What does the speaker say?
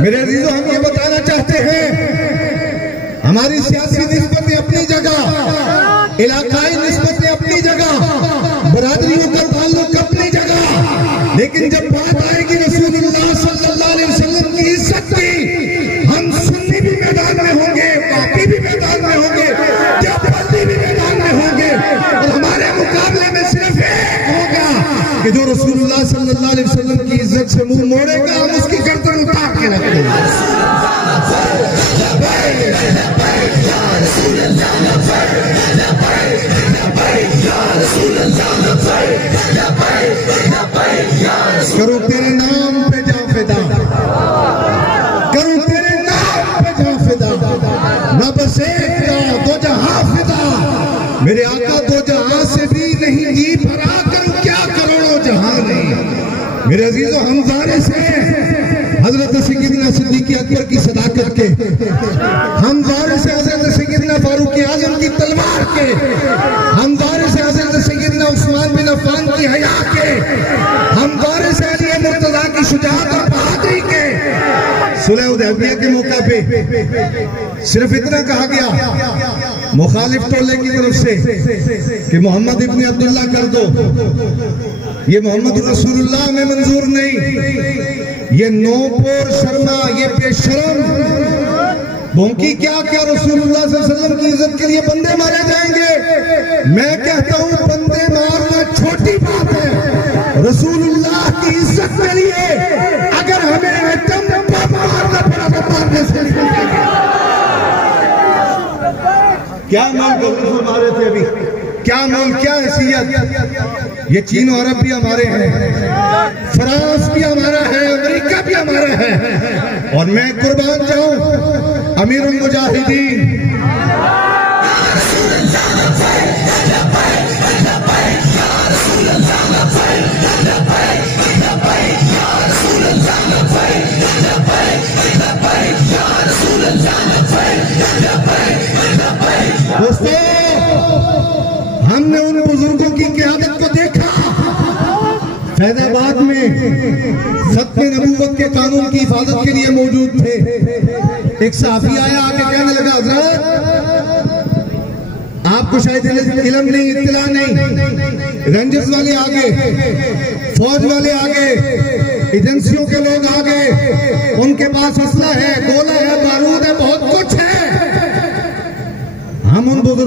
मेरे अजीजों, हम ये बताना चाहते हैं, हमारी सियासी निस्बतें अपनी जगह, इलाकाई निस्बतें अपनी जगह, बरादरियों का ताल्लुक अपनी जगह, लेकिन जब बात आएगी रसूलुल्लाह सल्लल्लाहु अलैहि वसल्लम की इज्जत की, हम सुन्नी भी मैदान में होंगे, वापी भी मैदान में होंगे, देवबंदी भी मैदान में होंगे, और हमारे मुकाबले में सिर्फ एक होगा कि जो रसूलुल्लाह सल्लल्लाहु अलैहि वसल्लम की इज्जत से मुंह मोड़ेगा, हम उसकी गर्दन उतार के रख देंगे। करो तेरे नाम पे जा फिदा, करो तेरे नाम पे जा फिदा, न बस एक जा दो जहां फिदा, मेरे आका दो जहां से भी नहीं जी भरा, करूं क्या करोड़ों जहां नहीं। मेरे अजीजों, हमजारे से हजरत सैयदना सिद्दीक़ अकबर की सदाकत के, हमजारे से हजरत सैयदना फारूक आजम की तलवार के, हमजारे से हजरत सैयदना उस्मान बिन अफ़्फ़ान की हया के, हमजारे से अली मुर्तज़ा की शुजाअत और बहादुरी के। सुलह हुदैबिया के मौका पे सिर्फ इतना कहा गया मुखालिफ टोले की तरफ से कि मोहम्मद इब्न अब्दुल्ला कर दो, ये मोहम्मद रसूलुल्लाह में मंजूर नहीं, ये नौपोर शर्मा, ये बेशरम भोंकी क्या क्या रसूलुल्लाह सल्लल्लाहु अलैहि वसल्लम की इज्जत के लिए बंदे मारे जाएंगे। मैं कहता हूं बंदे मारना छोटी बात है, रसूलुल्लाह की इज्जत के लिए अगर हमें एटम बम मारना पड़ा तो मारने से क्या मोल मारे थे अभी, क्या मोल, क्या हैसियत। ये चीन और अरब भी हमारे हैं, फ्रांस भी हमारा है, अमेरिका भी हमारा है, और मैं कुर्बान जाऊं अमीरुल मुजाहिदीन दोस्तों, हमने उन बुजुर्गों की क़यादत को देखा। फैजाबाद में खत्म नबूवत के कानून की हिफाजत के लिए मौजूद थे। एक सहाफी आया, आके कहने लगा, हज़रत आपको शायद इल्म नहीं, इत्तला नहीं, रेंजर्स वाले आ गए, फौज वाले आ गए, एजेंसियों के लोग आ गए, उनके पास असला है, गोला है, बारूद है, बहुत कुछ है। हम उन